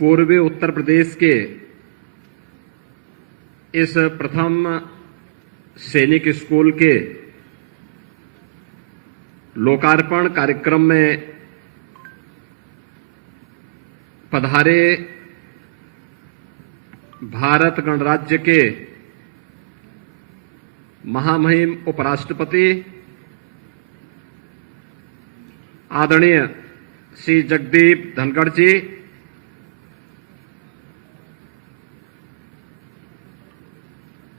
पूर्वी उत्तर प्रदेश के इस प्रथम सैनिक स्कूल के लोकार्पण कार्यक्रम में पधारे भारत गणराज्य के महामहिम उपराष्ट्रपति आदरणीय श्री जगदीप धनखड़ जी,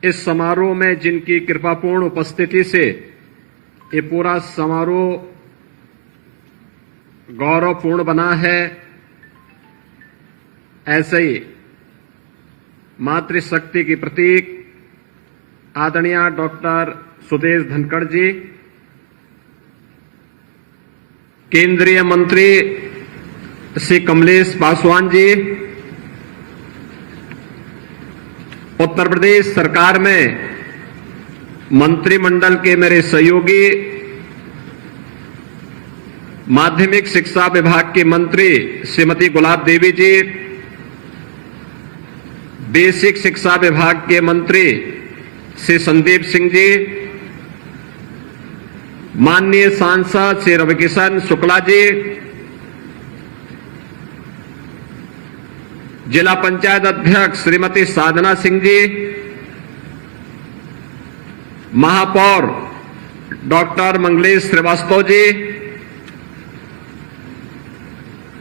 इस समारोह में जिनकी कृपापूर्ण उपस्थिति से ये पूरा समारोह गौरवपूर्ण बना है, ऐसे ही मातृशक्ति की प्रतीक आदरणीय डॉक्टर सुदेश धनखड़ जी, केंद्रीय मंत्री श्री कमलेश पासवान जी, उत्तर प्रदेश सरकार में मंत्रिमंडल के मेरे सहयोगी, माध्यमिक शिक्षा विभाग की मंत्री श्रीमती गुलाब देवी जी, बेसिक शिक्षा विभाग के मंत्री श्री संदीप सिंह जी, माननीय सांसद श्री रविकिशन शुक्ला जी, जिला पंचायत अध्यक्ष श्रीमती साधना सिंह जी, महापौर डॉक्टर मंगलेश श्रीवास्तव जी,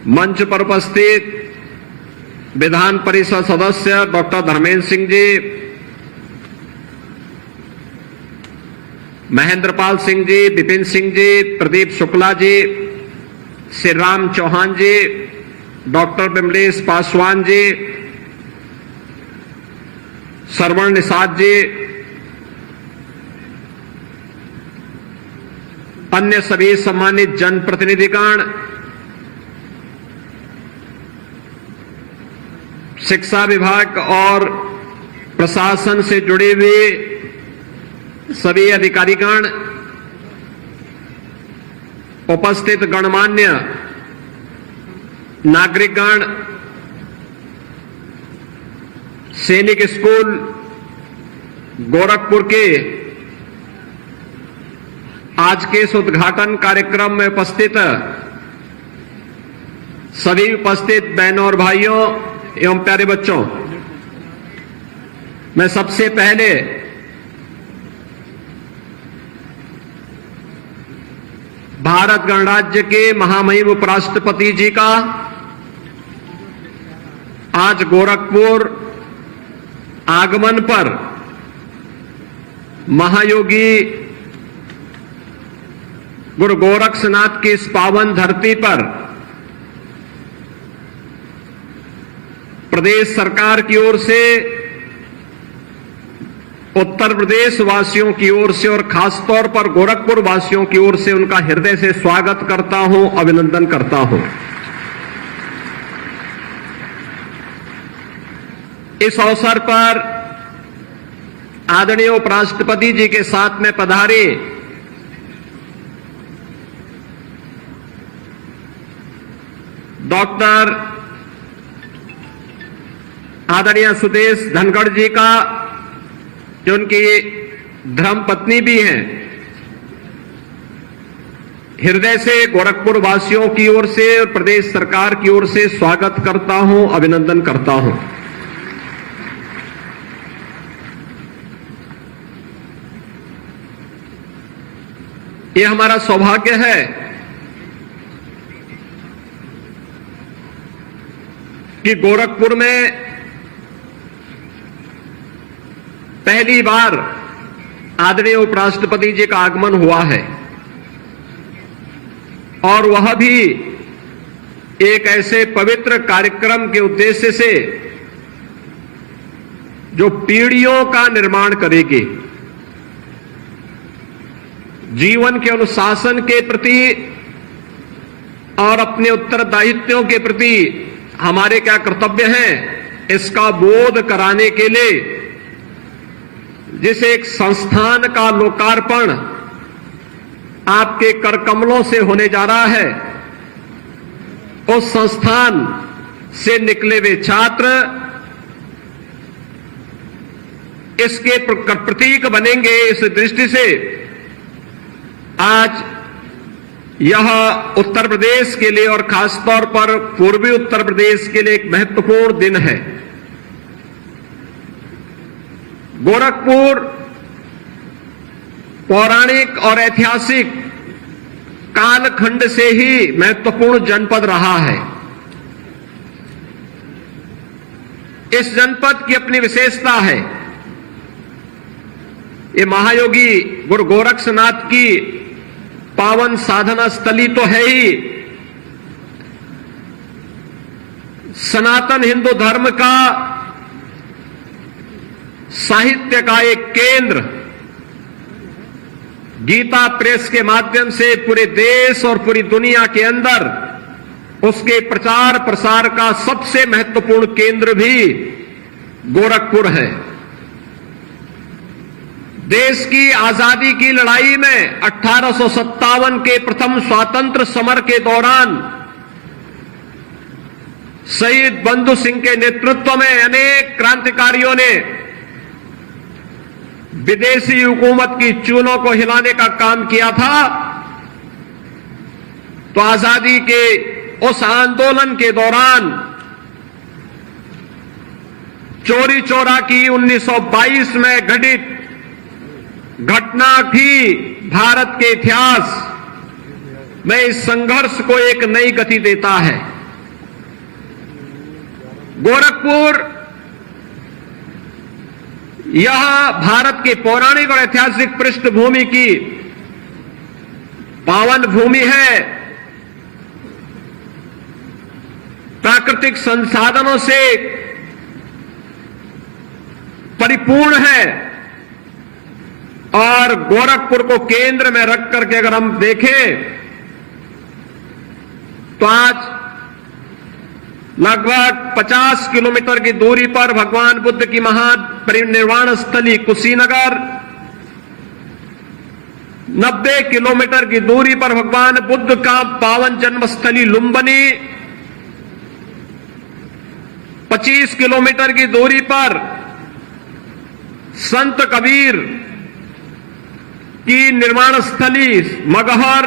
मंच पर उपस्थित विधान परिषद सदस्य डॉक्टर धर्मेंद्र सिंह जी, महेंद्रपाल सिंह जी, विपिन सिंह जी, प्रदीप शुक्ला जी, श्री राम चौहान जी, डॉक्टर विमलेश पासवान जी, श्रवण निषाद जी, अन्य सभी सम्मानित जनप्रतिनिधिगण, शिक्षा विभाग और प्रशासन से जुड़े हुए सभी अधिकारीगण, उपस्थित गणमान्य नागरिकगण, सैनिक स्कूल गोरखपुर के आज के इस उद्घाटन कार्यक्रम में उपस्थित सभी उपस्थित बहनों और भाइयों एवं प्यारे बच्चों, मैं सबसे पहले भारत गणराज्य के महामहिम उपराष्ट्रपति जी का आज गोरखपुर आगमन पर महायोगी गुरु गोरक्षनाथ की इस पावन धरती पर प्रदेश सरकार की ओर से, उत्तर प्रदेश वासियों की ओर से और खासतौर पर गोरखपुर वासियों की ओर से उनका हृदय से स्वागत करता हूं, अभिनंदन करता हूं। इस अवसर पर आदरणीय उपराष्ट्रपति जी के साथ में पधारे डॉक्टर आदरणीय सुदेश धनखड़ जी का, जो उनकी धर्म पत्नी भी हैं, हृदय से गोरखपुर वासियों की ओर से और प्रदेश सरकार की ओर से स्वागत करता हूं, अभिनंदन करता हूं। यह हमारा सौभाग्य है कि गोरखपुर में पहली बार आदरणीय उपराष्ट्रपति जी का आगमन हुआ है, और वह भी एक ऐसे पवित्र कार्यक्रम के उद्देश्य से जो पीढ़ियों का निर्माण करेगी, जीवन के अनुशासन के प्रति और अपने उत्तरदायित्वों के प्रति हमारे क्या कर्तव्य हैं, इसका बोध कराने के लिए जिस एक संस्थान का लोकार्पण आपके कर कमलों से होने जा रहा है, उस संस्थान से निकले हुए छात्र इसके प्रतीक बनेंगे। इस दृष्टि से आज यह उत्तर प्रदेश के लिए और खासतौर पर पूर्वी उत्तर प्रदेश के लिए एक महत्वपूर्ण दिन है। गोरखपुर पौराणिक और ऐतिहासिक कालखंड से ही महत्वपूर्ण जनपद रहा है। इस जनपद की अपनी विशेषता है। ये महायोगी गुरु गोरक्षनाथ की पावन साधना स्थली तो है ही, सनातन हिंदू धर्म का साहित्य का एक केंद्र, गीता प्रेस के माध्यम से पूरे देश और पूरी दुनिया के अंदर उसके प्रचार प्रसार का सबसे महत्वपूर्ण केंद्र भी गोरखपुर है। देश की आजादी की लड़ाई में 1857 के प्रथम स्वातंत्र समर के दौरान शहीद बंधु सिंह के नेतृत्व में अनेक क्रांतिकारियों ने विदेशी हुकूमत की चूनों को हिलाने का काम किया था। तो आजादी के उस आंदोलन के दौरान चोरी चोरा की 1922 में घटित घटना भी भारत के इतिहास में इस संघर्ष को एक नई गति देता है। गोरखपुर यह भारत के पौराणिक और ऐतिहासिक पृष्ठभूमि की पावन भूमि है। प्राकृतिक संसाधनों से परिपूर्ण है और गोरखपुर को केंद्र में रख करके अगर हम देखें तो आज लगभग 50 किलोमीटर की दूरी पर भगवान बुद्ध की महापरिनिर्वाण स्थली कुशीनगर, 90 किलोमीटर की दूरी पर भगवान बुद्ध का पावन जन्मस्थली लुम्बिनी, 25 किलोमीटर की दूरी पर संत कबीर की निर्माण स्थली मगहर,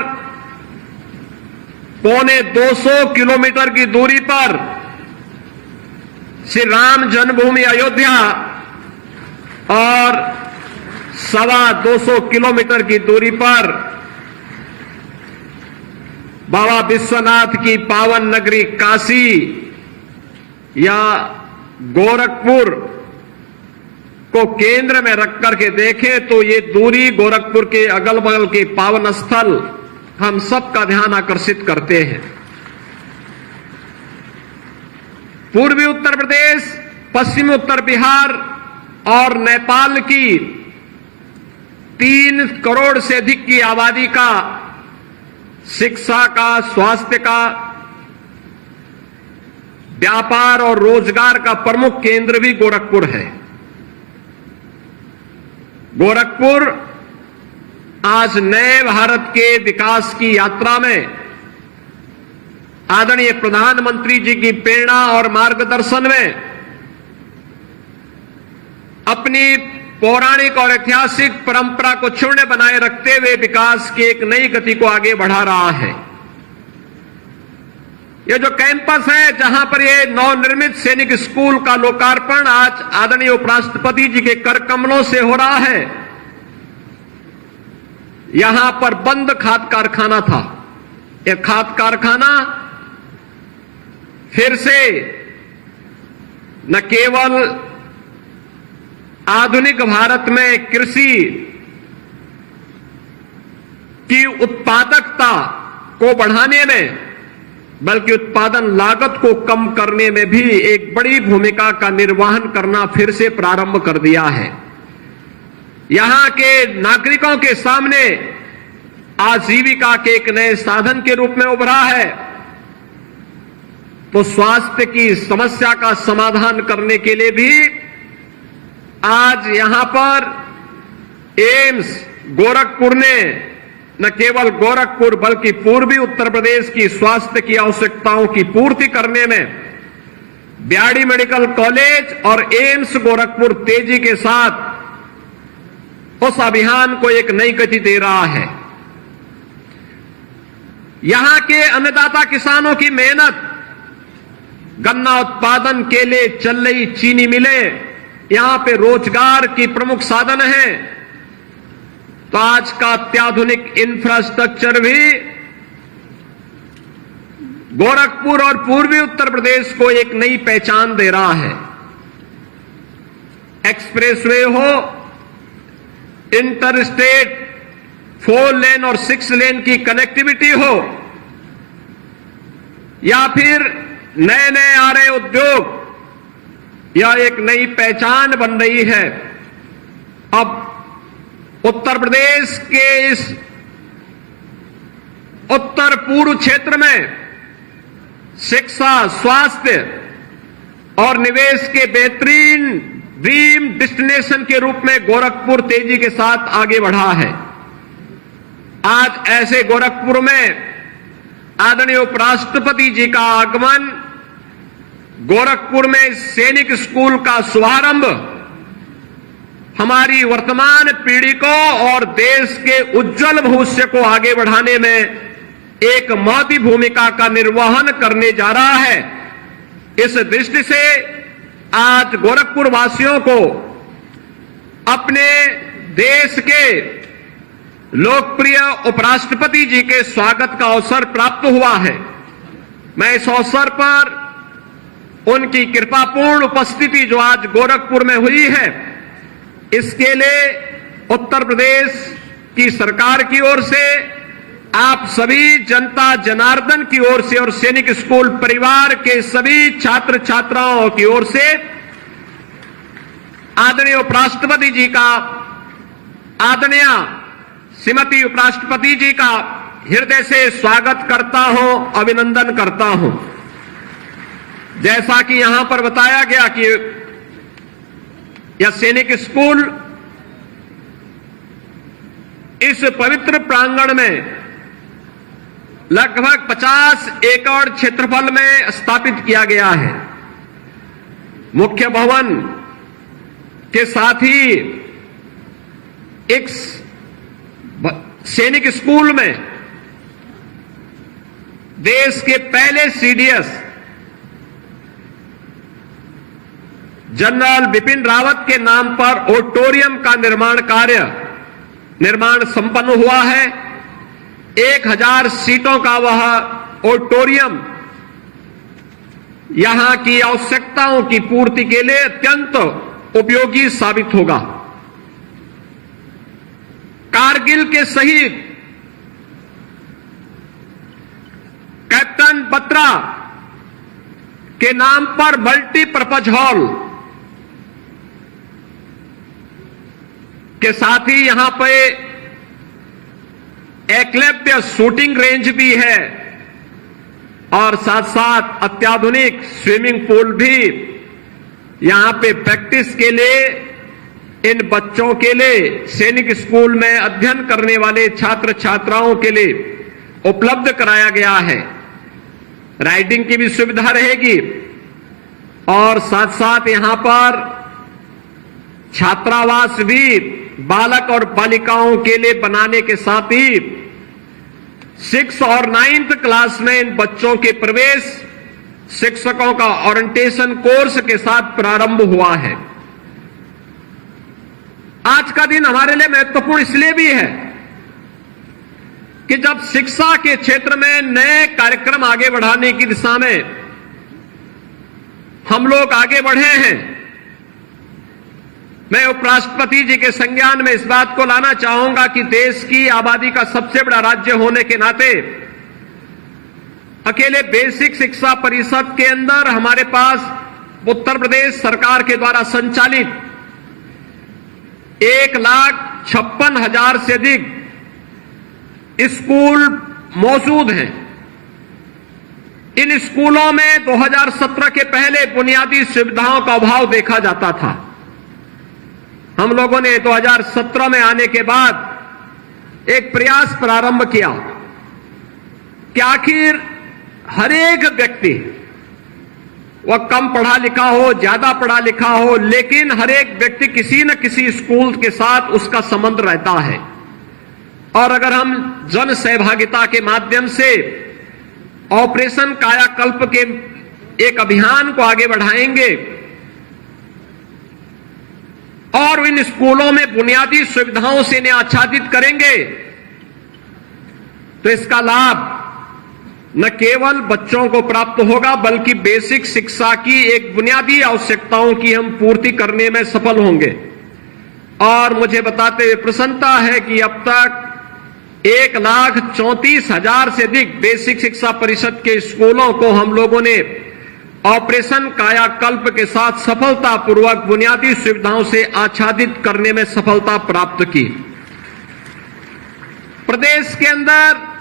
पौने 200 किलोमीटर की दूरी पर श्री राम जन्मभूमि अयोध्या और 250 किलोमीटर की दूरी पर बाबा विश्वनाथ की पावन नगरी काशी या गोरखपुर को केंद्र में रख करके देखें तो ये दूरी गोरखपुर के अगल बगल के पावन स्थल हम सबका ध्यान आकर्षित करते हैं। पूर्वी उत्तर प्रदेश, पश्चिमी उत्तर बिहार और नेपाल की 3 करोड़ से अधिक की आबादी का शिक्षा का, स्वास्थ्य का, व्यापार और रोजगार का प्रमुख केंद्र भी गोरखपुर है। गोरखपुर आज नए भारत के विकास की यात्रा में आदरणीय प्रधानमंत्री जी की प्रेरणा और मार्गदर्शन में अपनी पौराणिक और ऐतिहासिक परंपरा को क्षुण्ण बनाए रखते हुए विकास की एक नई गति को आगे बढ़ा रहा है। यह जो कैंपस है जहां पर यह नवनिर्मित सैनिक स्कूल का लोकार्पण आज आदरणीय उपराष्ट्रपति जी के कर कमलों से हो रहा है, यहां पर बंद खाद कारखाना था। यह खाद कारखाना फिर से न केवल आधुनिक भारत में कृषि की उत्पादकता को बढ़ाने में बल्कि उत्पादन लागत को कम करने में भी एक बड़ी भूमिका का निर्वहन करना फिर से प्रारंभ कर दिया है। यहां के नागरिकों के सामने आजीविका के एक नए साधन के रूप में उभरा है। तो स्वास्थ्य की समस्या का समाधान करने के लिए भी आज यहां पर एम्स गोरखपुर ने न केवल गोरखपुर बल्कि पूर्वी उत्तर प्रदेश की स्वास्थ्य की आवश्यकताओं की पूर्ति करने में बीआरडी मेडिकल कॉलेज और एम्स गोरखपुर तेजी के साथ उस अभियान को एक नई गति दे रहा है। यहां के अन्नदाता किसानों की मेहनत, गन्ना उत्पादन के लिए चल रही चीनी मिलें यहां पे रोजगार की प्रमुख साधन है। तो आज का अत्याधुनिक इंफ्रास्ट्रक्चर भी गोरखपुर और पूर्वी उत्तर प्रदेश को एक नई पहचान दे रहा है। एक्सप्रेसवे हो, इंटर स्टेट 4 लेन और 6 लेन की कनेक्टिविटी हो, या फिर नए नए आ रहे उद्योग, यह एक नई पहचान बन रही है। अब उत्तर प्रदेश के इस उत्तर पूर्व क्षेत्र में शिक्षा, स्वास्थ्य और निवेश के बेहतरीन ड्रीम डेस्टिनेशन के रूप में गोरखपुर तेजी के साथ आगे बढ़ा है। आज ऐसे गोरखपुर में आदरणीय उपराष्ट्रपति जी का आगमन, गोरखपुर में सैनिक स्कूल का शुभारंभ हमारी वर्तमान पीढ़ी को और देश के उज्जवल भविष्य को आगे बढ़ाने में एक महती भूमिका का निर्वहन करने जा रहा है। इस दृष्टि से आज गोरखपुर वासियों को अपने देश के लोकप्रिय उपराष्ट्रपति जी के स्वागत का अवसर प्राप्त हुआ है। मैं इस अवसर पर उनकी कृपापूर्ण उपस्थिति जो आज गोरखपुर में हुई है, इसके लिए उत्तर प्रदेश की सरकार की ओर से, आप सभी जनता जनार्दन की ओर से और सैनिक स्कूल परिवार के सभी छात्र छात्राओं की ओर से आदरणीय उपराष्ट्रपति जी का, आदरणीय श्रीमती उपराष्ट्रपति जी का हृदय से स्वागत करता हूं, अभिनंदन करता हूं। जैसा कि यहां पर बताया गया कि यह सैनिक स्कूल इस पवित्र प्रांगण में लगभग 50 एकड़ क्षेत्रफल में स्थापित किया गया है। मुख्य भवन के साथ ही एक सैनिक स्कूल में देश के पहले सीडीएस जनरल बिपिन रावत के नाम पर ऑडिटोरियम का निर्माण संपन्न हुआ है। 1000 सीटों का वह ऑडिटोरियम यहां की आवश्यकताओं की पूर्ति के लिए अत्यंत उपयोगी साबित होगा। कारगिल के शहीद कैप्टन बत्रा के नाम पर मल्टीपर्पज हॉल के साथ ही यहां पे एकलव्य शूटिंग रेंज भी है और साथ साथ अत्याधुनिक स्विमिंग पूल भी यहां पे प्रैक्टिस के लिए इन बच्चों के लिए, सैनिक स्कूल में अध्ययन करने वाले छात्र छात्राओं के लिए उपलब्ध कराया गया है। राइडिंग की भी सुविधा रहेगी और साथ साथ यहां पर छात्रावास भी बालक और बालिकाओं के लिए बनाने के साथ ही 6 और 9th क्लास में इन बच्चों के प्रवेश शिक्षकों का ओरिएंटेशन कोर्स के साथ प्रारंभ हुआ है। आज का दिन हमारे लिए महत्वपूर्ण इसलिए भी है कि जब शिक्षा के क्षेत्र में नए कार्यक्रम आगे बढ़ाने की दिशा में हम लोग आगे बढ़े हैं, मैं उपराष्ट्रपति जी के संज्ञान में इस बात को लाना चाहूंगा कि देश की आबादी का सबसे बड़ा राज्य होने के नाते अकेले बेसिक शिक्षा परिषद के अंदर हमारे पास उत्तर प्रदेश सरकार के द्वारा संचालित 1,56,000 से अधिक स्कूल मौजूद हैं। इन स्कूलों में 2017 के पहले बुनियादी सुविधाओं का अभाव देखा जाता था। हम लोगों ने 2017 में आने के बाद एक प्रयास प्रारंभ किया कि आखिर हर एक व्यक्ति वह कम पढ़ा लिखा हो, ज्यादा पढ़ा लिखा हो, लेकिन हर एक व्यक्ति किसी न किसी स्कूल के साथ उसका संबंध रहता है। और अगर हम जन सहभागिता के माध्यम से ऑपरेशन कायाकल्प के एक अभियान को आगे बढ़ाएंगे और इन स्कूलों में बुनियादी सुविधाओं से इन्हें आच्छादित करेंगे, तो इसका लाभ न केवल बच्चों को प्राप्त होगा बल्कि बेसिक शिक्षा की एक बुनियादी आवश्यकताओं की हम पूर्ति करने में सफल होंगे। और मुझे बताते हुए प्रसन्नता है कि अब तक 1,34,000 से अधिक बेसिक शिक्षा परिषद के स्कूलों को हम लोगों ने ऑपरेशन कायाकल्प के साथ सफलतापूर्वक बुनियादी सुविधाओं से आच्छादित करने में सफलता प्राप्त की। प्रदेश के अंदर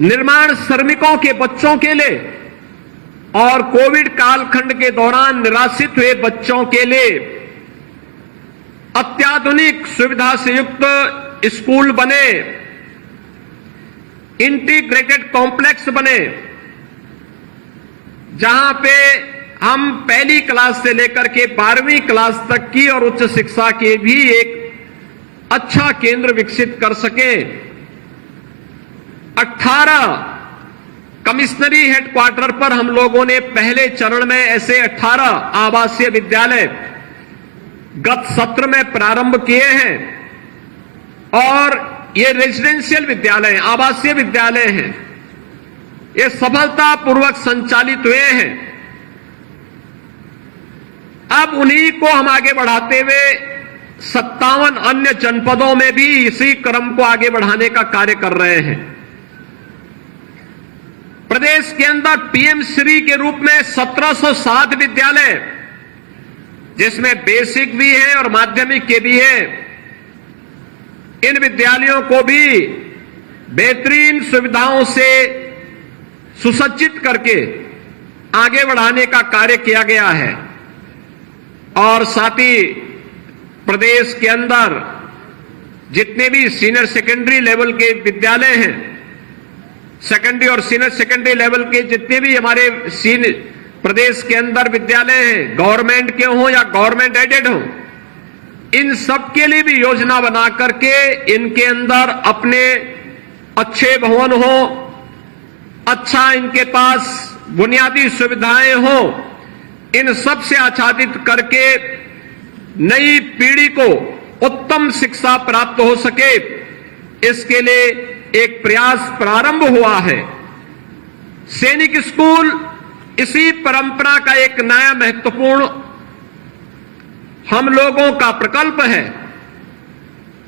निर्माण श्रमिकों के बच्चों के लिए और कोविड कालखंड के दौरान निराश्रित हुए बच्चों के लिए अत्याधुनिक सुविधा से युक्त स्कूल बने, इंटीग्रेटेड कॉम्प्लेक्स बने, जहां पे हम पहली क्लास से लेकर के 12वीं क्लास तक की और उच्च शिक्षा के भी एक अच्छा केंद्र विकसित कर सकें। 18 कमिश्नरी हेडक्वार्टर पर हम लोगों ने पहले चरण में ऐसे 18 आवासीय विद्यालय गत सत्र में प्रारंभ किए हैं और ये रेजिडेंशियल विद्यालय, आवासीय विद्यालय हैं, ये सफलतापूर्वक संचालित हुए हैं। अब उन्हीं को हम आगे बढ़ाते हुए 57 अन्य जनपदों में भी इसी क्रम को आगे बढ़ाने का कार्य कर रहे हैं। प्रदेश के अंदर पीएम श्री के रूप में 1707 विद्यालय, जिसमें बेसिक भी है और माध्यमिक के भी है, इन विद्यालयों को भी बेहतरीन सुविधाओं से सुसज्जित करके आगे बढ़ाने का कार्य किया गया है। और साथ ही प्रदेश के अंदर जितने भी सीनियर सेकेंडरी लेवल के विद्यालय हैं, सेकेंडरी और सीनियर सेकेंडरी लेवल के जितने भी हमारे प्रदेश के अंदर विद्यालय हैं, गवर्नमेंट के हों या गवर्नमेंट एडेड हों, इन सब के लिए भी योजना बना करके इनके अंदर अपने अच्छे भवन हो, अच्छा इनके पास बुनियादी सुविधाएं हो, इन सब से आच्छादित करके नई पीढ़ी को उत्तम शिक्षा प्राप्त हो सके, इसके लिए एक प्रयास प्रारंभ हुआ है। सैनिक स्कूल इसी परंपरा का एक नया महत्वपूर्ण हम लोगों का प्रकल्प है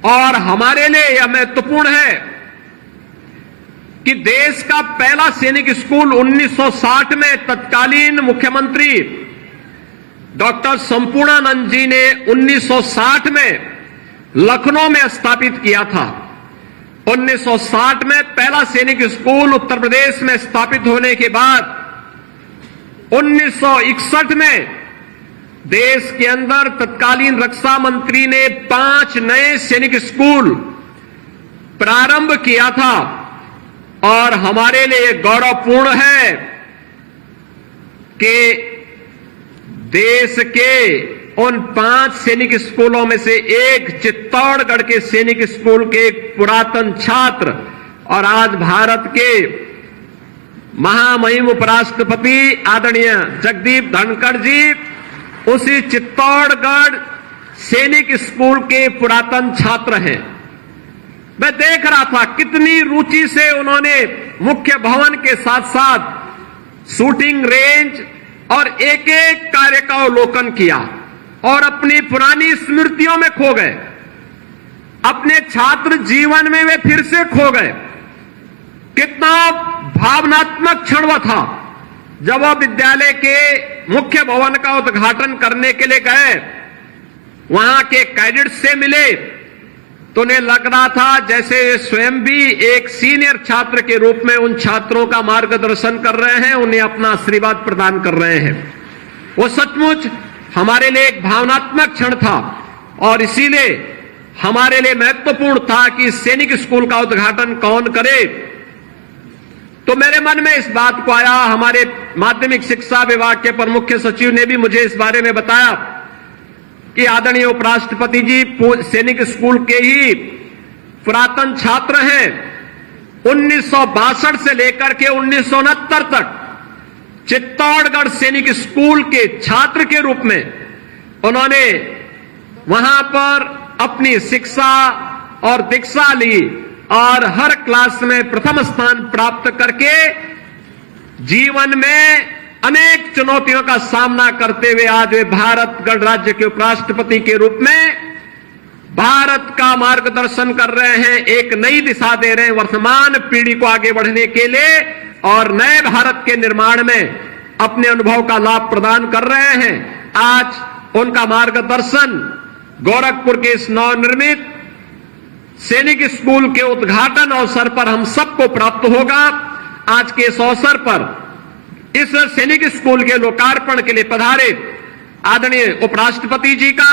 और हमारे लिए यह महत्वपूर्ण है कि देश का पहला सैनिक स्कूल 1960 में तत्कालीन मुख्यमंत्री डॉक्टर संपूर्णानंद जी ने 1960 में लखनऊ में स्थापित किया था। 1960 में पहला सैनिक स्कूल उत्तर प्रदेश में स्थापित होने के बाद 1961 में देश के अंदर तत्कालीन रक्षा मंत्री ने 5 नए सैनिक स्कूल प्रारंभ किया था और हमारे लिए गौरवपूर्ण है कि देश के उन 5 सैनिक स्कूलों में से एक चित्तौड़गढ़ के सैनिक स्कूल के एक पुरातन छात्र और आज भारत के महामहिम उपराष्ट्रपति आदरणीय जगदीप धनखड़ जी उसी चित्तौड़गढ़ सैनिक स्कूल के पुरातन छात्र हैं। मैं देख रहा था कितनी रुचि से उन्होंने मुख्य भवन के साथ साथ शूटिंग रेंज और एक एक कार्य का अवलोकन किया और अपनी पुरानी स्मृतियों में खो गए, अपने छात्र जीवन में वे फिर से खो गए। कितना भावनात्मक क्षण वह था जब वह विद्यालय के मुख्य भवन का उद्घाटन करने के लिए गए, वहां के कैडेट्स से मिले तो उन्हें लग रहा था जैसे स्वयं भी एक सीनियर छात्र के रूप में उन छात्रों का मार्गदर्शन कर रहे हैं, उन्हें अपना आशीर्वाद प्रदान कर रहे हैं। वो सचमुच हमारे लिए एक भावनात्मक क्षण था और इसीलिए हमारे लिए महत्वपूर्ण था कि सैनिक स्कूल का उद्घाटन कौन करे, तो मेरे मन में इस बात को आया, हमारे माध्यमिक शिक्षा विभाग के प्रमुख सचिव ने भी मुझे इस बारे में बताया कि आदरणीय उपराष्ट्रपति जी सैनिक स्कूल के ही पुरातन छात्र हैं। 1962 से लेकर के 1969 तक चित्तौड़गढ़ सैनिक स्कूल के छात्र के रूप में उन्होंने वहां पर अपनी शिक्षा और दीक्षा ली और हर क्लास में प्रथम स्थान प्राप्त करके जीवन में अनेक चुनौतियों का सामना करते हुए आज वे भारत गणराज्य के उपराष्ट्रपति के रूप में भारत का मार्गदर्शन कर रहे हैं, एक नई दिशा दे रहे हैं वर्तमान पीढ़ी को आगे बढ़ने के लिए और नए भारत के निर्माण में अपने अनुभव का लाभ प्रदान कर रहे हैं। आज उनका मार्गदर्शन गोरखपुर के इस नवनिर्मित सैनिक स्कूल के उद्घाटन अवसर पर हम सबको प्राप्त होगा। आज के इस अवसर पर इस सैनिक स्कूल के लोकार्पण के लिए पधारे आदरणीय उपराष्ट्रपति जी का,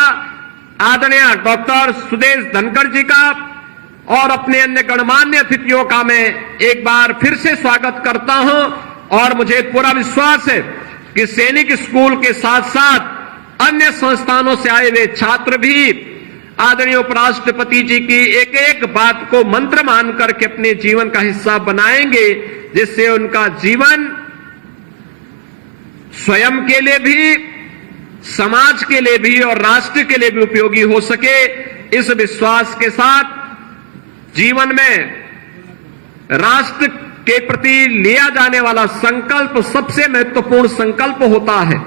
आदरणीय डॉक्टर सुदेश धनखड़ जी का और अपने अन्य गणमान्य अतिथियों का मैं एक बार फिर से स्वागत करता हूं और मुझे पूरा विश्वास है कि सैनिक स्कूल के साथ साथ अन्य संस्थानों से आए हुए छात्र भी आदरणीय उपराष्ट्रपति जी की एक एक बात को मंत्र मान करके अपने जीवन का हिस्सा बनाएंगे, जिससे उनका जीवन स्वयं के लिए भी, समाज के लिए भी और राष्ट्र के लिए भी उपयोगी हो सके। इस विश्वास के साथ जीवन में राष्ट्र के प्रति लिया जाने वाला संकल्प सबसे महत्वपूर्ण संकल्प होता है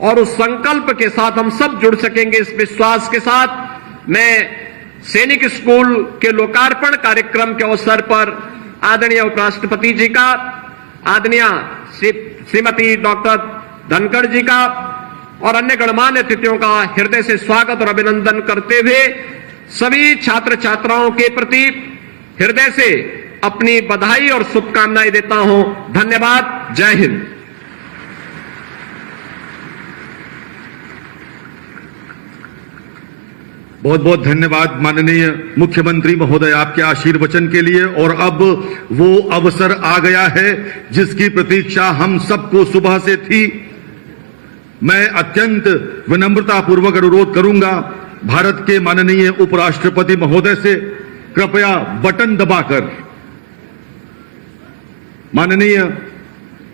और उस संकल्प के साथ हम सब जुड़ सकेंगे। इस विश्वास के साथ मैं सैनिक स्कूल के लोकार्पण कार्यक्रम के अवसर पर आदरणीय उपराष्ट्रपति जी का, आदरणीय श्रीमती डॉक्टर धनखड़ जी का और अन्य गणमान्य अतिथियों का हृदय से स्वागत और अभिनंदन करते हुए सभी छात्र छात्राओं के प्रति हृदय से अपनी बधाई और शुभकामनाएं देता हूं। धन्यवाद। जय हिंद। बहुत बहुत धन्यवाद माननीय मुख्यमंत्री महोदय आपके आशीर्वचन के लिए। और अब वो अवसर आ गया है जिसकी प्रतीक्षा हम सबको सुबह से थी। मैं अत्यंत विनम्रतापूर्वक अनुरोध करूंगा भारत के माननीय उपराष्ट्रपति महोदय से, कृपया बटन दबाकर माननीय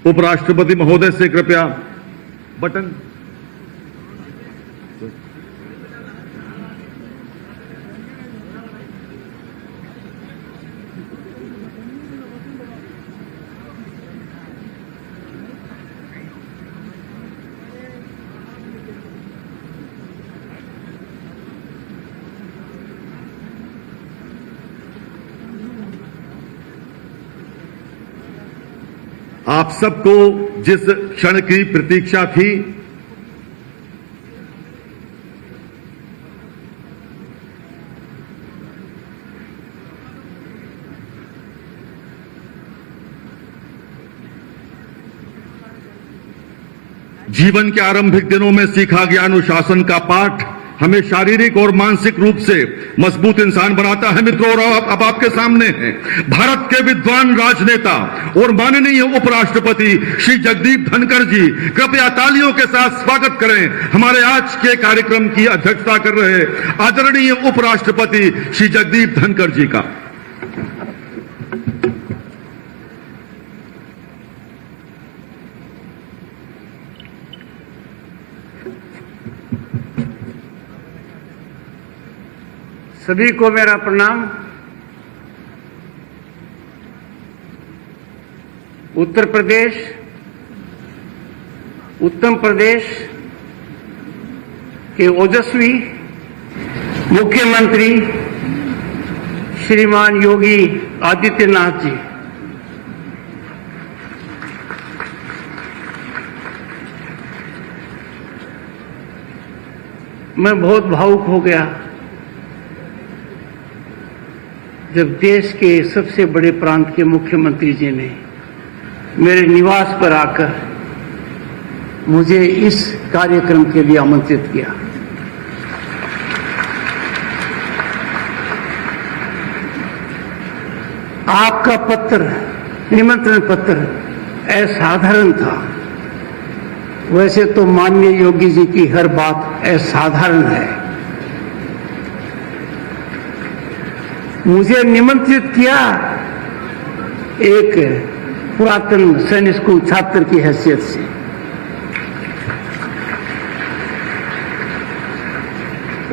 उपराष्ट्रपति महोदय से कृपया बटन। आप सबको जिस क्षण की प्रतीक्षा थी, जीवन के आरंभिक दिनों में सीखा गया अनुशासन का पाठ हमें शारीरिक और मानसिक रूप से मजबूत इंसान बनाता है। मित्रों, और अब आपके सामने हैं भारत के विद्वान राजनेता और माननीय उपराष्ट्रपति श्री जगदीप धनखड़ जी। कृपया तालियों के साथ स्वागत करें हमारे आज के कार्यक्रम की अध्यक्षता कर रहे आदरणीय उपराष्ट्रपति श्री जगदीप धनखड़ जी का। सभी को मेरा प्रणाम। उत्तर प्रदेश, उत्तम प्रदेश के ओजस्वी मुख्यमंत्री श्रीमान योगी आदित्यनाथ जी, मैं बहुत भावुक हो गया जब देश के सबसे बड़े प्रांत के मुख्यमंत्री जी ने मेरे निवास पर आकर मुझे इस कार्यक्रम के लिए आमंत्रित किया। आपका पत्र निमंत्रण पत्र असाधारण था। वैसे तो माननीय योगी जी की हर बात असाधारण है। मुझे निमंत्रित किया एक पुरातन सैनिक स्कूल छात्र की हैसियत से।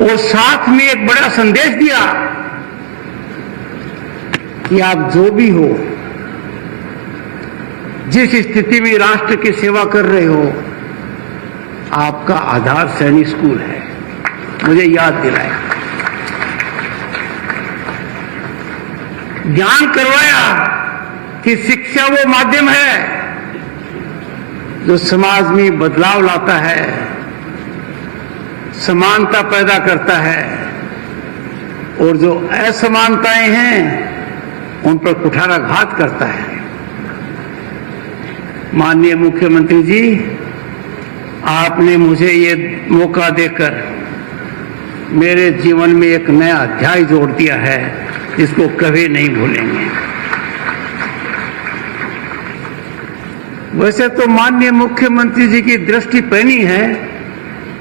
और साथ में एक बड़ा संदेश दिया कि आप जो भी हो, जिस स्थिति में राष्ट्र की सेवा कर रहे हो, आपका आधार सैनिक स्कूल है। मुझे याद दिलाया, ज्ञान करवाया कि शिक्षा वो माध्यम है जो समाज में बदलाव लाता है, समानता पैदा करता है, और जो असमानताएं हैं उन पर कुठाराघात करता है। माननीय मुख्यमंत्री जी, आपने मुझे ये मौका देकर मेरे जीवन में एक नया अध्याय जोड़ दिया है, जिसको कभी नहीं भूलेंगे। वैसे तो माननीय मुख्यमंत्री जी की दृष्टि पैनी है,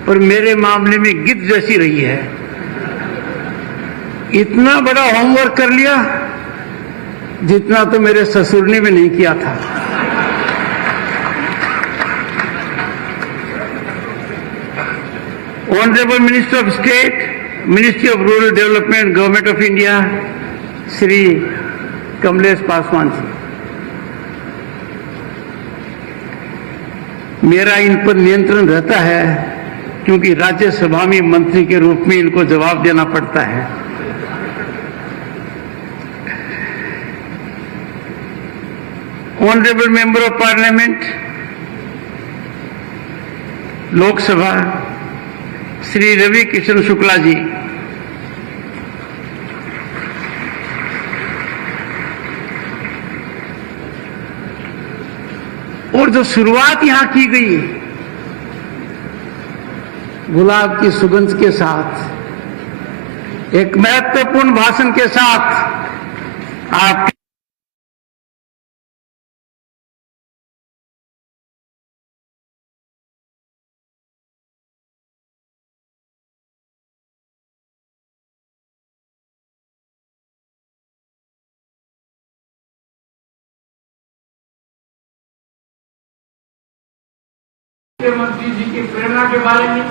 पर मेरे मामले में गिद्ध जैसी रही है। इतना बड़ा होमवर्क कर लिया जितना तो मेरे ससुर ने भी नहीं किया था। Honourable minister of state, ministry of rural development, government of India, Shri Kamlesh Paswan ji, मेरा इन पर नियंत्रण रहता है क्योंकि राज्यसभा में मंत्री के रूप में इनको जवाब देना पड़ता है। Honourable member of parliament, Lok Sabha, Shri Ravi Kishan Shukla ji, और जो शुरुआत यहां की गई गुलाब की सुगंध के साथ, एक महत्वपूर्ण भाषण के साथ आप मुख्यमंत्री जी की प्रेरणा के बारे में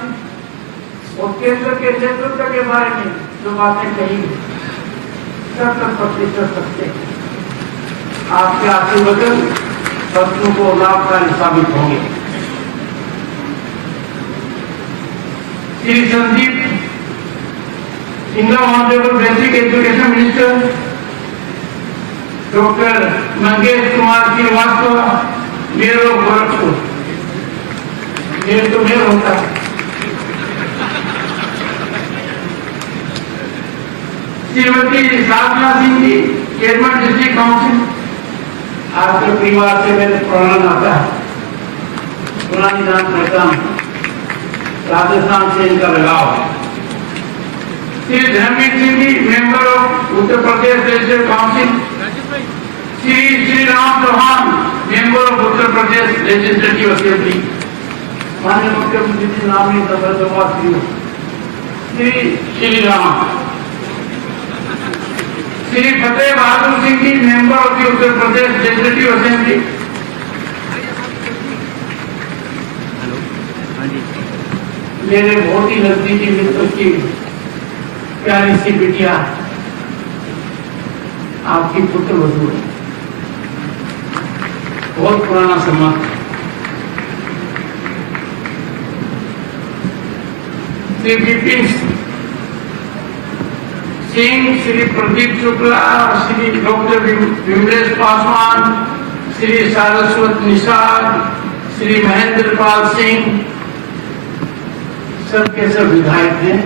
और केंद्र के नेतृत्व के बारे में जो बातें कही 70% सत्य है। आपके आशीर्वचन बच्चों को लाभकारी साबित होंगे। Shri Sandeep Singha, honourable basic education minister, doctor Mangesh Kumar Srivastava, mayor of Gorakhpur, mayor तो मेयर होता है, Shrimati Sadhana Singh ji, chairman district council, आपके परिवार से मेरे पुराना नाता है, पुरानी जान पहचान, राजस्थान से इनका लगाव है। Shri Dharmveer Singh ji, member of Uttar Pradesh legislative council, Shri Ram Chauhan, member of Uttar Pradesh legislative assembly, माननीय मुख्यमंत्री जी नाम नहीं था, Shri Ram, Shri Fateh Bahadur Singh ji, member of the Uttar Pradesh legislative assembly, मेरे बहुत ही नजदीकी मित्र की प्यारी सी बिटिया, आपकी पुत्र वधू है, बहुत पुराना संबंध। श्री विपिन सिंह, श्री प्रदीप शुक्ला, श्री डॉक्टर विमलेश पासवान, श्री सारस्वत निषाद, श्री महेंद्र पाल सिंह, सब के सब विधायक हैं,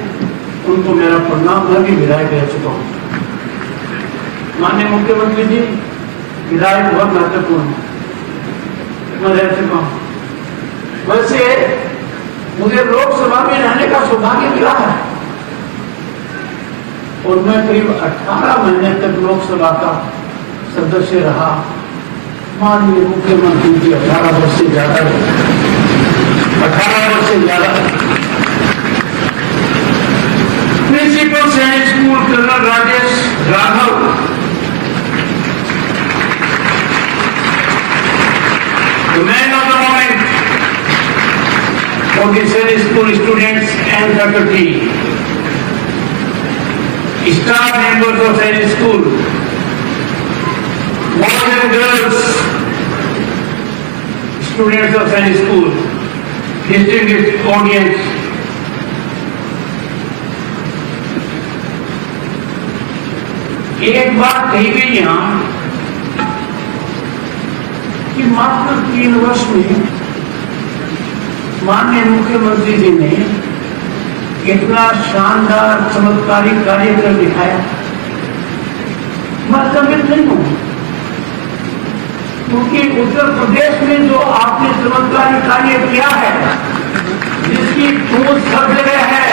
उनको मेरा प्रणाम। मैं भी विधायक रह चुका हूँ। माननीय मुख्यमंत्री जी, विधायक बहुत महत्वपूर्ण है, मैं रह चुका हूँ। वैसे मुझे लोकसभा में रहने का सौभाग्य मिला है और मैं करीब 18 महीने तक लोकसभा का सदस्य रहा। माननीय मुख्यमंत्री जी 18 वर्ष से ज्यादा 18 वर्ष से ज्यादा principal Sainik school colonel Rajesh Raghav, the man of the moment for the Sainik School students and faculty, staff members of Sainik School, boys and girls, students of Sainik School, distinguished audience, एक बात कही गई यहां कि मात्र 3 वर्ष में माननीय मुख्यमंत्री जी ने इतना शानदार चमत्कारिक कार्य कर दिखाया। मैं संबित नहीं हूं, क्योंकि उत्तर प्रदेश में जो आपने चमत्कारिक कार्य किया है, जिसकी गूंज सब जगह है,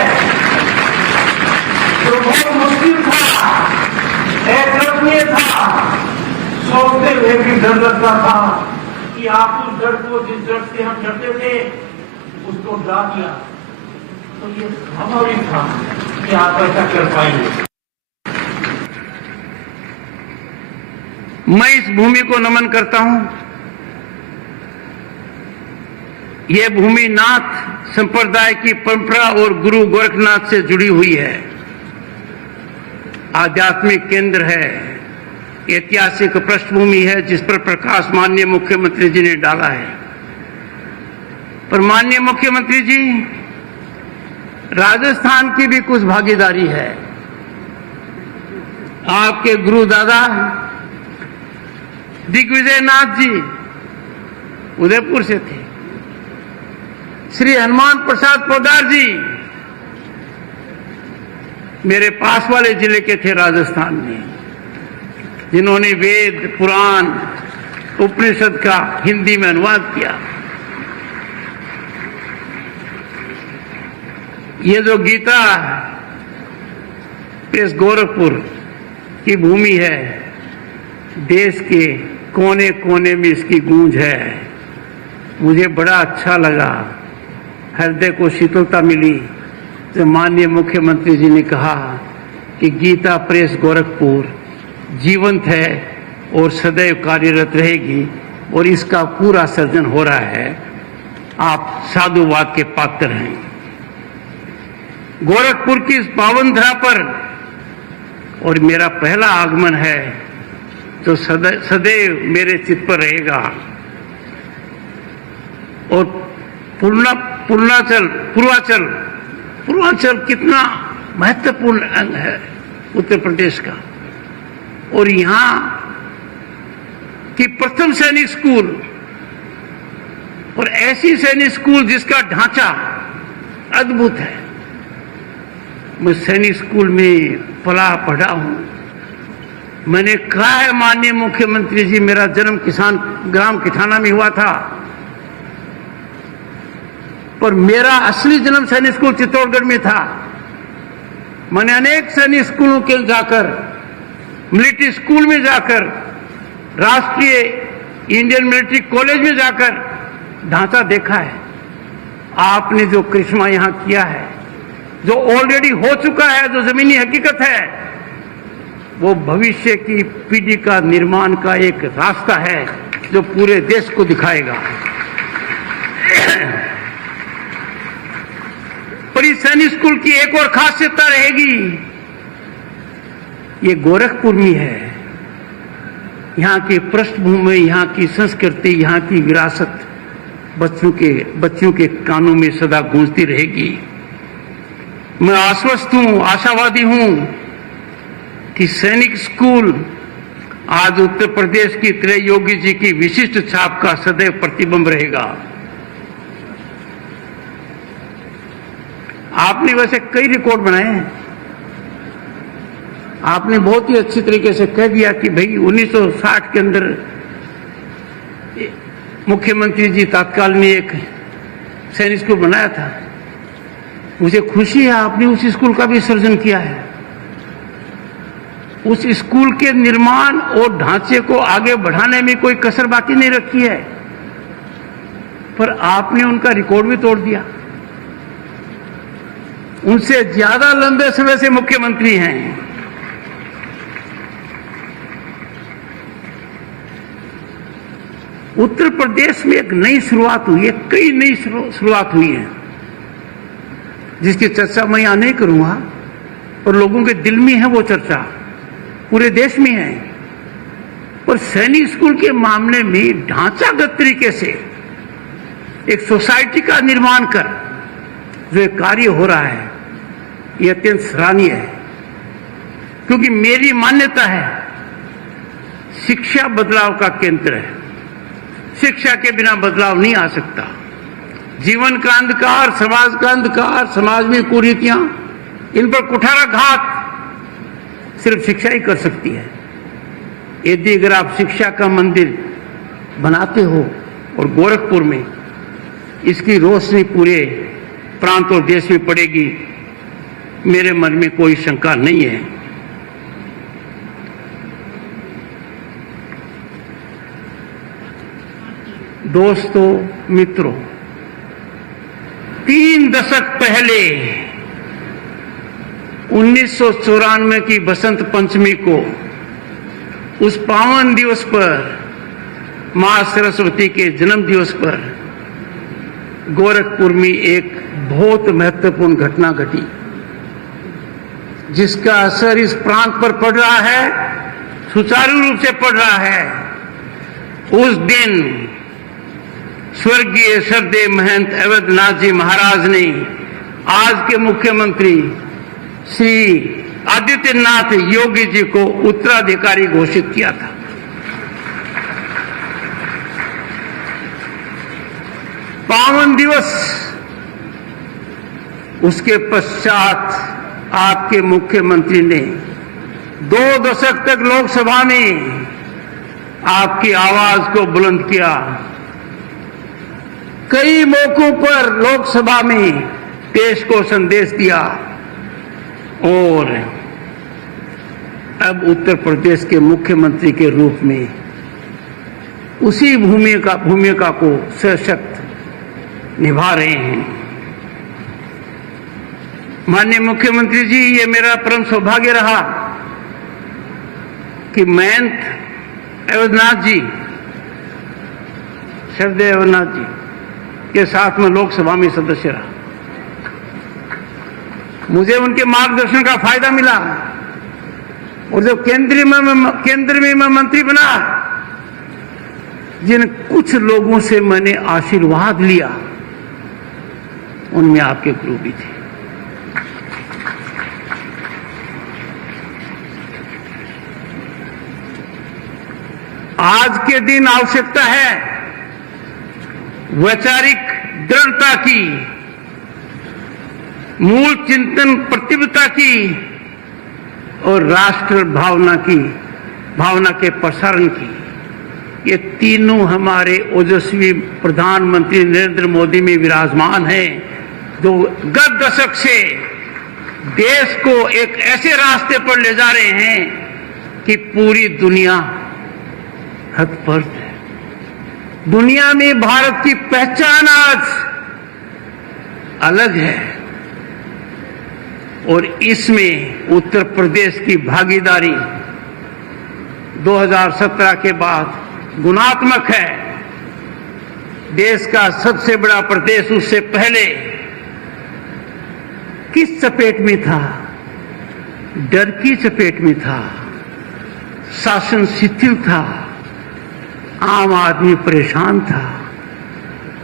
जो बहुत मुश्किल था, अकल्पनीय था, सोचते हुए भी डर लगता था कि आप उस डर को, जिस डर से हम डरते थे, उसको डरा दिया, तो ये स्वाभाविक था कि आप ऐसा कर पाएंगे। मैं इस भूमि को नमन करता हूं। यह भूमि नाथ संप्रदाय की परंपरा और गुरु गोरखनाथ से जुड़ी हुई है, आध्यात्मिक केंद्र है, ऐतिहासिक पृष्ठभूमि है जिस पर प्रकाश माननीय मुख्यमंत्री जी ने डाला है। पर माननीय मुख्यमंत्री जी, राजस्थान की भी कुछ भागीदारी है। आपके गुरु दादा दिग्विजय नाथ जी उदयपुर से थे, श्री हनुमान प्रसाद पोदार जी मेरे पास वाले जिले के थे राजस्थान में, जिन्होंने वेद, पुराण, उपनिषद का हिंदी में अनुवाद किया। ये जो गीता प्रेस गोरखपुर की भूमि है, देश के कोने कोने में इसकी गूंज है। मुझे बड़ा अच्छा लगा, हृदय को शीतलता मिली जब माननीय मुख्यमंत्री जी ने कहा कि गीता प्रेस गोरखपुर जीवंत है और सदैव कार्यरत रहेगी और इसका पूरा सर्जन हो रहा है। आप साधुवाद के पात्र हैं। गोरखपुर की इस पावन धरा पर और मेरा पहला आगमन है जो सदैव मेरे चित्त पर रहेगा। और पूर्वांचल कितना महत्वपूर्ण अंग है उत्तर प्रदेश का, और यहां की प्रथम सैनिक स्कूल और ऐसी सैनिक स्कूल जिसका ढांचा अद्भुत है। मैं सैनिक स्कूल में पला पढ़ा हूं। मैंने कहा है माननीय मुख्यमंत्री जी, मेरा जन्म ग्राम किठाना में हुआ था, पर मेरा असली जन्म सैनिक स्कूल चित्तौड़गढ़ में था। मैंने अनेक सैनिक स्कूलों के जाकर, मिलिट्री स्कूल में जाकर, राष्ट्रीय इंडियन मिलिट्री कॉलेज में जाकर ढांचा देखा है। आपने जो करिश्मा यहां किया है, जो ऑलरेडी हो चुका है, जो जमीनी हकीकत है, वो भविष्य की पीढ़ी का निर्माण का एक रास्ता है जो पूरे देश को दिखाएगा। पर इस सैनिक स्कूल की एक और खासियत रहेगी, ये गोरखपुर में है। यहाँ की पृष्ठभूमि, यहाँ की संस्कृति, यहाँ की विरासत बच्चों के कानों में सदा गूंजती रहेगी। मैं आश्वस्त हूं, आशावादी हूं कि सैनिक स्कूल आज उत्तर प्रदेश की तरह योगी जी की विशिष्ट छाप का सदैव प्रतिबिंब रहेगा। आपने वैसे कई रिकॉर्ड बनाए हैं। आपने बहुत ही अच्छी तरीके से कह दिया कि भाई 1960 के अंदर मुख्यमंत्री जी तत्काल में एक सैनिक स्कूल बनाया था। मुझे खुशी है आपने उस स्कूल का भी सृजन किया है। उस स्कूल के निर्माण और ढांचे को आगे बढ़ाने में कोई कसर बाकी नहीं रखी है, पर आपने उनका रिकॉर्ड भी तोड़ दिया। उनसे ज्यादा लंबे समय से मुख्यमंत्री हैं। उत्तर प्रदेश में एक नई शुरुआत हुई है, कई नई शुरुआत हुई है, जिसकी चर्चा मैं यहां नहीं करूंगा, और लोगों के दिल में है वो चर्चा, पूरे देश में है। पर सैनिक स्कूल के मामले में ढांचागत तरीके से एक सोसाइटी का निर्माण कर जो एक कार्य हो रहा है, यह अत्यंत सराहनीय है। क्योंकि मेरी मान्यता है, शिक्षा बदलाव का केंद्र है। शिक्षा के बिना बदलाव नहीं आ सकता। जीवन का अंधकार, समाज का अंधकार, समाज में कुरीतियां, इन पर कुठाराघात सिर्फ शिक्षा ही कर सकती है। यदि अगर आप शिक्षा का मंदिर बनाते हो और गोरखपुर में इसकी रोशनी पूरे प्रांत और देश में पड़ेगी, मेरे मन में कोई शंका नहीं है। दोस्तों, मित्रों, 3 दशक पहले 1994 की बसंत पंचमी को, उस पावन दिवस पर, मां सरस्वती के जन्म दिवस पर, गोरखपुर में एक बहुत महत्वपूर्ण घटना घटी, जिसका असर इस प्रांत पर पड़ रहा है, सुचारू रूप से पड़ रहा है। उस दिन स्वर्गीय श्रद्धेय महंत अवधनाथ जी महाराज ने आज के मुख्यमंत्री श्री आदित्यनाथ योगी जी को उत्तराधिकारी घोषित किया था। पावन दिवस, उसके पश्चात आपके मुख्यमंत्री ने 2 दशक तक लोकसभा में आपकी आवाज को बुलंद किया। कई मौकों पर लोकसभा में देश को संदेश दिया, और अब उत्तर प्रदेश के मुख्यमंत्री के रूप में उसी भूमिका को सशक्त निभा रहे हैं। माननीय मुख्यमंत्री जी, ये मेरा परम सौभाग्य रहा कि महंत अवधनाथ जी, श्रद्धेय अवधनाथ जी के साथ में लोकसभा में सदस्य रहा। मुझे उनके मार्गदर्शन का फायदा मिला, और जब केंद्र में मैं मंत्री बना, जिन कुछ लोगों से मैंने आशीर्वाद लिया, उनमें आपके गुरु भी थे। आज के दिन आवश्यकता है वैचारिक दृढ़ता की, मूल चिंतन प्रतिबद्धता की, और राष्ट्र भावना के प्रसारण की। ये तीनों हमारे ओजस्वी प्रधानमंत्री नरेंद्र मोदी में विराजमान हैं, जो गत दशक से देश को एक ऐसे रास्ते पर ले जा रहे हैं कि पूरी दुनिया हतप्रभ है। दुनिया में भारत की पहचान आज अलग है, और इसमें उत्तर प्रदेश की भागीदारी 2017 के बाद गुणात्मक है। देश का सबसे बड़ा प्रदेश उससे पहले किस चपेट में था? डर की चपेट में था, शासन शिथिल था, आम आदमी परेशान था,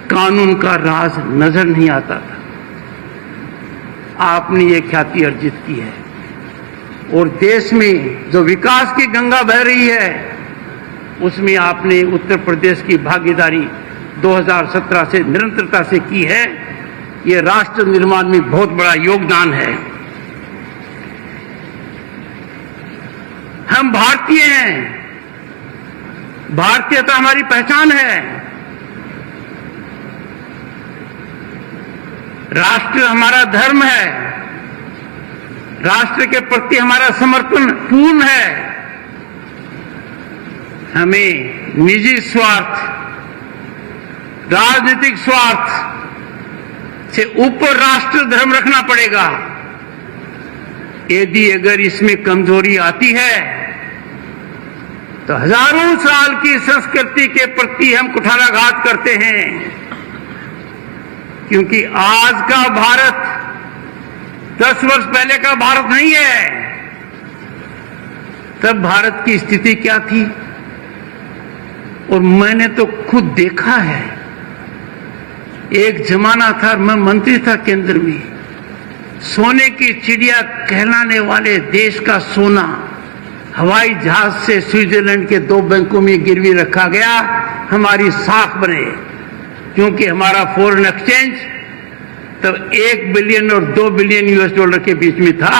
कानून का राज नजर नहीं आता था। आपने ये ख्याति अर्जित की है, और देश में जो विकास की गंगा बह रही है, उसमें आपने उत्तर प्रदेश की भागीदारी 2017 से निरंतरता से की है। ये राष्ट्र निर्माण में बहुत बड़ा योगदान है। हम भारतीय हैं, भारतीयता हमारी पहचान है। राष्ट्र हमारा धर्म है, राष्ट्र के प्रति हमारा समर्पण पूर्ण है। हमें निजी स्वार्थ, राजनीतिक स्वार्थ से ऊपर राष्ट्र धर्म रखना पड़ेगा। यदि अगर इसमें कमजोरी आती है तो हजारों साल की संस्कृति के प्रति हम कुठाराघात करते हैं, क्योंकि आज का भारत 10 वर्ष पहले का भारत नहीं है। तब भारत की स्थिति क्या थी, और मैंने तो खुद देखा है। एक जमाना था, मैं मंत्री था केंद्र में, सोने की चिड़िया कहलाने वाले देश का सोना हवाई जहाज से स्विट्जरलैंड के 2 बैंकों में गिरवी रखा गया, हमारी साख बने। क्योंकि हमारा फॉरेन एक्सचेंज तब 1 बिलियन और 2 बिलियन US डॉलर के बीच में था,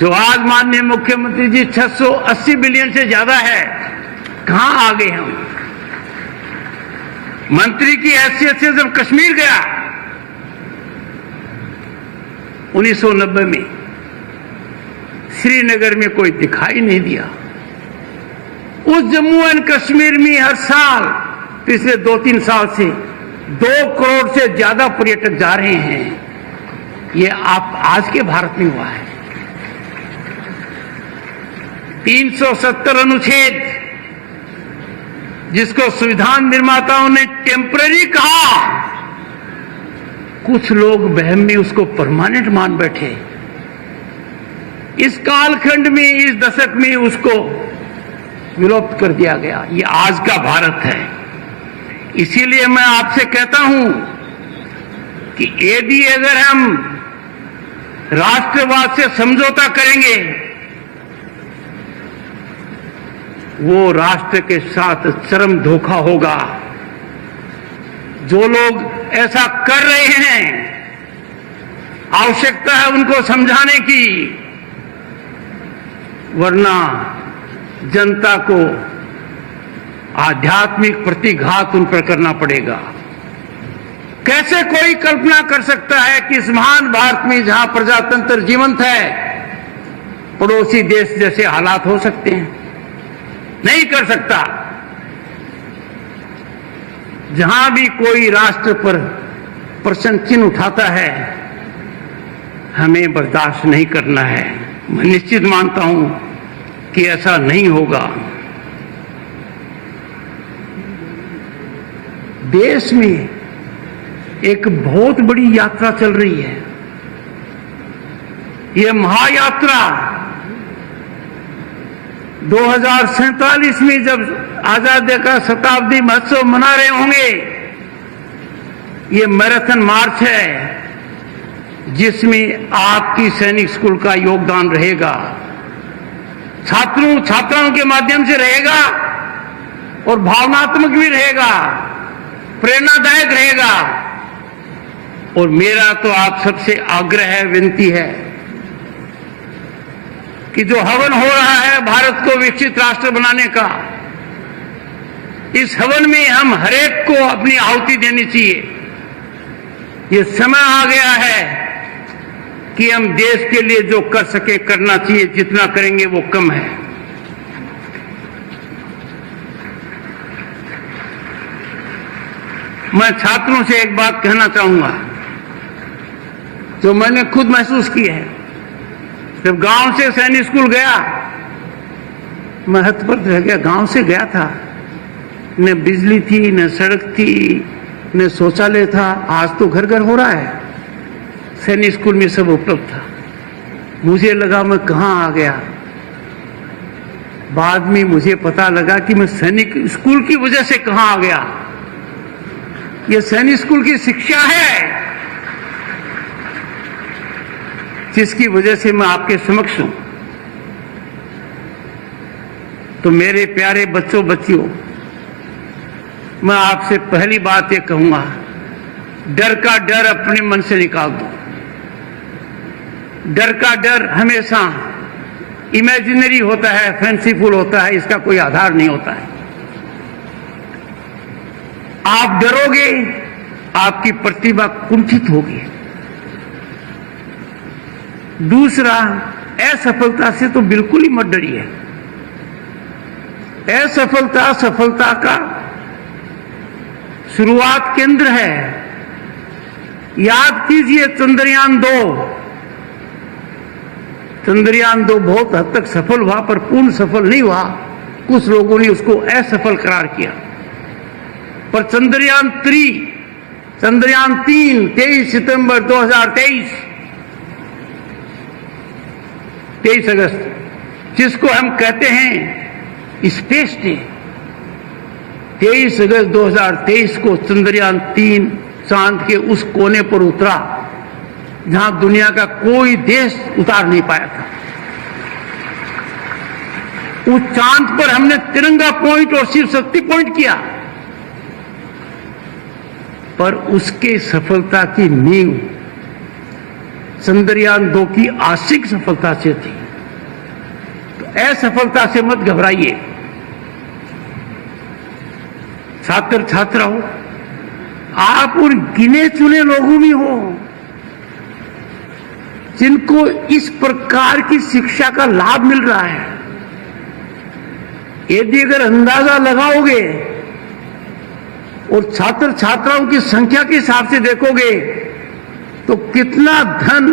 जो आज माननीय मुख्यमंत्री जी 680 बिलियन से ज्यादा है। कहां आ गए हम? मंत्री की हैसियत से जब कश्मीर गया 1990 में, श्रीनगर में कोई दिखाई नहीं दिया। उस जम्मू एंड कश्मीर में हर साल पिछले 2-3 साल से 2 करोड़ से ज्यादा पर्यटक जा रहे हैं। ये आप आज के भारत में हुआ है। 370 अनुच्छेद, जिसको संविधान निर्माताओं ने टेम्पररी कहा, कुछ लोग वहम में उसको परमानेंट मान बैठे। इस कालखंड में, इस दशक में उसको विलुप्त कर दिया गया। ये आज का भारत है। इसीलिए मैं आपसे कहता हूं कि यदि अगर हम राष्ट्रवाद से समझौता करेंगे, वो राष्ट्र के साथ चरम धोखा होगा। जो लोग ऐसा कर रहे हैं, आवश्यकता है उनको समझाने की, वरना जनता को आध्यात्मिक प्रतिघात उन पर करना पड़ेगा। कैसे कोई कल्पना कर सकता है कि इस महान भारत में, जहां प्रजातंत्र जीवंत है, पड़ोसी देश जैसे हालात हो सकते हैं? नहीं कर सकता। जहां भी कोई राष्ट्र पर प्रश्न चिन्ह उठाता है, हमें बर्दाश्त नहीं करना है। मैं निश्चित मानता हूं कि ऐसा नहीं होगा। देश में एक बहुत बड़ी यात्रा चल रही है। यह महायात्रा 2047 में जब आजादी का शताब्दी महोत्सव मना रहे होंगे, ये मैराथन मार्च है, जिसमें आपकी सैनिक स्कूल का योगदान रहेगा, छात्राओं के माध्यम से रहेगा, और भावनात्मक भी रहेगा, प्रेरणादायक रहेगा। और मेरा तो आप सबसे आग्रह है, विनती है कि जो हवन हो रहा है भारत को विकसित राष्ट्र बनाने का, इस हवन में हम हरेक को अपनी आहुति देनी चाहिए। ये समय आ गया है कि हम देश के लिए जो कर सके करना चाहिए। जितना करेंगे वो कम है। मैं छात्रों से एक बात कहना चाहूंगा, जो मैंने खुद महसूस की है। जब गांव से सैनिक स्कूल गया, मैं हतप्रभ रह गया। गांव से गया था, न बिजली थी, न सड़क थी, न शौचालय था। आज तो घर घर हो रहा है। सैनिक स्कूल में सब उपलब्ध था। मुझे लगा मैं कहां आ गया। बाद में मुझे पता लगा कि मैं सैनिक स्कूल की वजह से कहां आ गया। यह सैनिक स्कूल की शिक्षा है, जिसकी वजह से मैं आपके समक्ष हूं। तो मेरे प्यारे बच्चों बच्चियों, मैं आपसे पहली बात ये कहूंगा, डर का डर अपने मन से निकाल दो। डर का डर हमेशा इमेजिनरी होता है, फैंसीफुल होता है, इसका कोई आधार नहीं होता है। आप डरोगे, आपकी प्रतिभा कुंठित होगी। दूसरा, असफलता से तो बिल्कुल ही मत डरिए। असफलता सफलता का शुरुआत केंद्र है। याद कीजिए चंद्रयान 2 बहुत हद तक सफल हुआ, पर पूर्ण सफल नहीं हुआ। कुछ लोगों ने उसको असफल करार किया। पर चंद्रयान 3 23 सितंबर 2023, 23 अगस्त, जिसको हम कहते हैं स्पेस डे, 23 अगस्त 2023 को चंद्रयान 3 चांद के उस कोने पर उतरा जहां दुनिया का कोई देश उतार नहीं पाया था। उस चांद पर हमने तिरंगा पॉइंट और शिव शक्ति पॉइंट किया, पर उसके सफलता की नींव चंद्रयान 2 की आंशिक सफलता से थी। तो असफलता से मत घबराइए। छात्र छात्राओं, आप उन गिने चुने लोगों में हो जिनको इस प्रकार की शिक्षा का लाभ मिल रहा है। यदि अगर अंदाजा लगाओगे और छात्र छात्राओं की संख्या के हिसाब से देखोगे तो कितना धन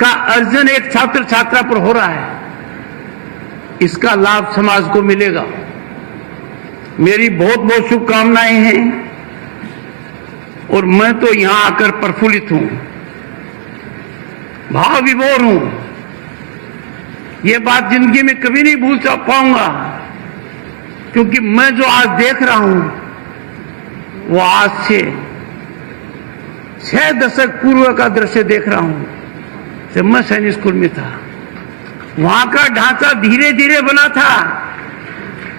का अर्जन एक छात्र छात्रा पर हो रहा है, इसका लाभ समाज को मिलेगा। मेरी बहुत बहुत शुभकामनाएं हैं और मैं तो यहां आकर प्रफुल्लित हूं, भाव विभोर हूं। ये बात जिंदगी में कभी नहीं भूल पाऊंगा, क्योंकि मैं जो आज देख रहा हूं वो आज से 6 दशक पूर्व का दृश्य देख रहा हूं, जब मैं सैनिक स्कूल में था। वहां का ढांचा धीरे धीरे बना था।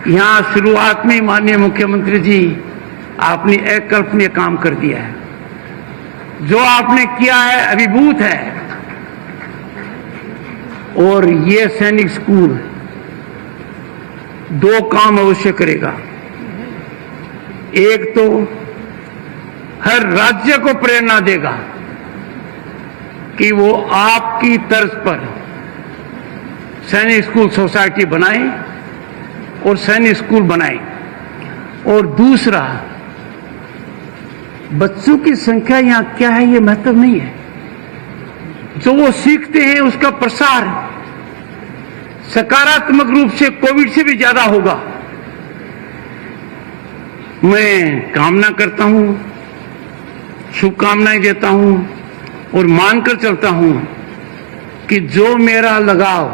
यहां शुरुआत में माननीय मुख्यमंत्री जी आपने अकल्पनीय काम कर दिया है। जो आपने किया है अभिभूत है। और ये सैनिक स्कूल 2 काम अवश्य करेगा। एक तो हर राज्य को प्रेरणा देगा कि वो आपकी तर्ज पर सैनिक स्कूल सोसाइटी बनाए और सैनिक स्कूल बनाए। और दूसरा, बच्चों की संख्या यहां क्या है ये महत्व नहीं है, जो वो सीखते हैं उसका प्रसार सकारात्मक रूप से कोविड से भी ज्यादा होगा। मैं कामना करता हूं, शुभकामनाएं देता हूं और मानकर चलता हूं कि जो मेरा लगाव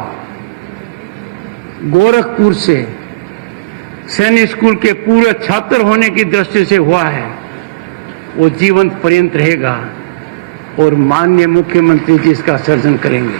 गोरखपुर से सैनिक स्कूल के पूरे छात्र होने की दृष्टि से हुआ है वो जीवन पर्यंत रहेगा और माननीय मुख्यमंत्री जी इसका सर्जन करेंगे।